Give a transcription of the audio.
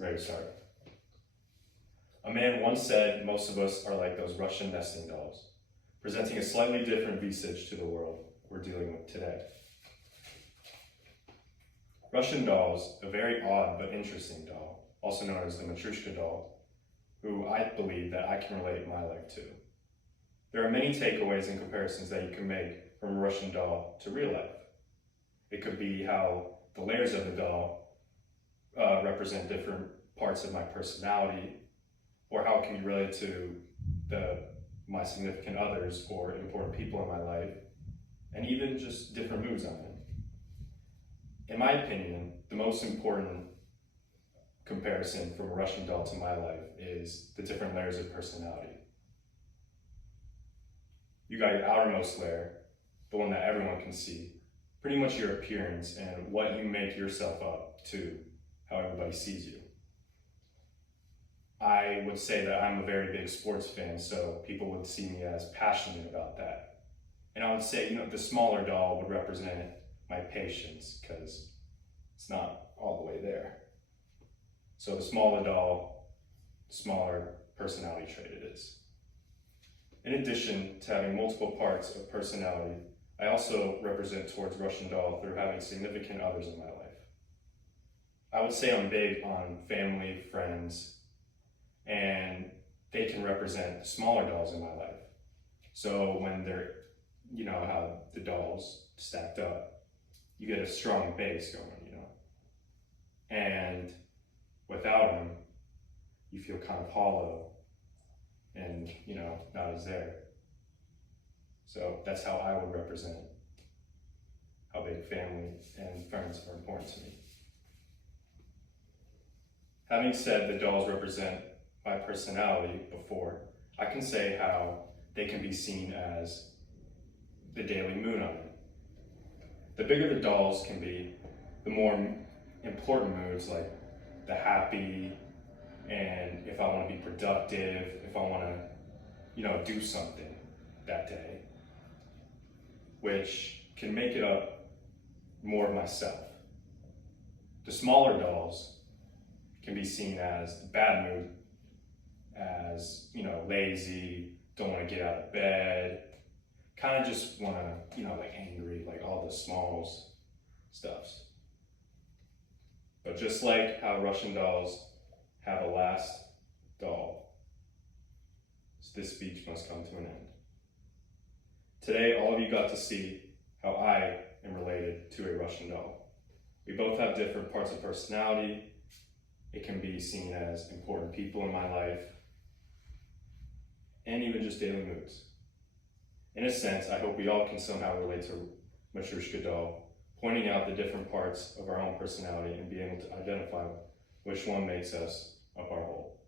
ready to start. A man once said most of us are like those Russian nesting dolls, presenting a slightly different visage to the world we're dealing with today. Russian dolls, a very odd but interesting doll, also known as the Matryoshka doll, who I believe that I can relate my life to. There are many takeaways and comparisons that you can make from a Russian doll to real life. It could be how the layers of the doll represent different parts of my personality, or how it can be related to my significant others or important people in my life, and even just different moods I'm in. In my opinion, the most important comparison from a Russian doll to my life is the different layers of personality. You got your outermost layer, the one that everyone can see, pretty much your appearance and what you make yourself up to, how everybody sees you. I would say that I'm a very big sports fan, so people would see me as passionate about that. And I would say, the smaller doll would represent my patience, because it's not all the way there. So the smaller doll, the smaller personality trait it is. In addition to having multiple parts of personality, I also represent towards Russian doll through having significant others in my life. I would say I'm big on family, friends, and they can represent smaller dolls in my life. So when they're, how the dolls stacked up, you get a strong base going, And without them, you feel kind of hollow and, not as there. So that's how I would represent how big family and friends are important to me. Having said the dolls represent my personality before, I can say how they can be seen as the daily mood I'm in. The bigger the dolls can be, the more important moods like the happy, and if I want to be productive, if I want to, do something that day, which can make it up more of myself. The smaller dolls can be seen as the bad mood, as, lazy, don't want to get out of bed, kind of just want to, angry, like all the smalls stuffs. But just like how Russian dolls have a last doll, this speech must come to an end. Today, all of you got to see how I am related to a Russian doll. We both have different parts of personality. It can be seen as important people in my life, and even just daily moods. In a sense, I hope we all can somehow relate to Matryoshka doll, pointing out the different parts of our own personality and being able to identify which one makes us up our whole.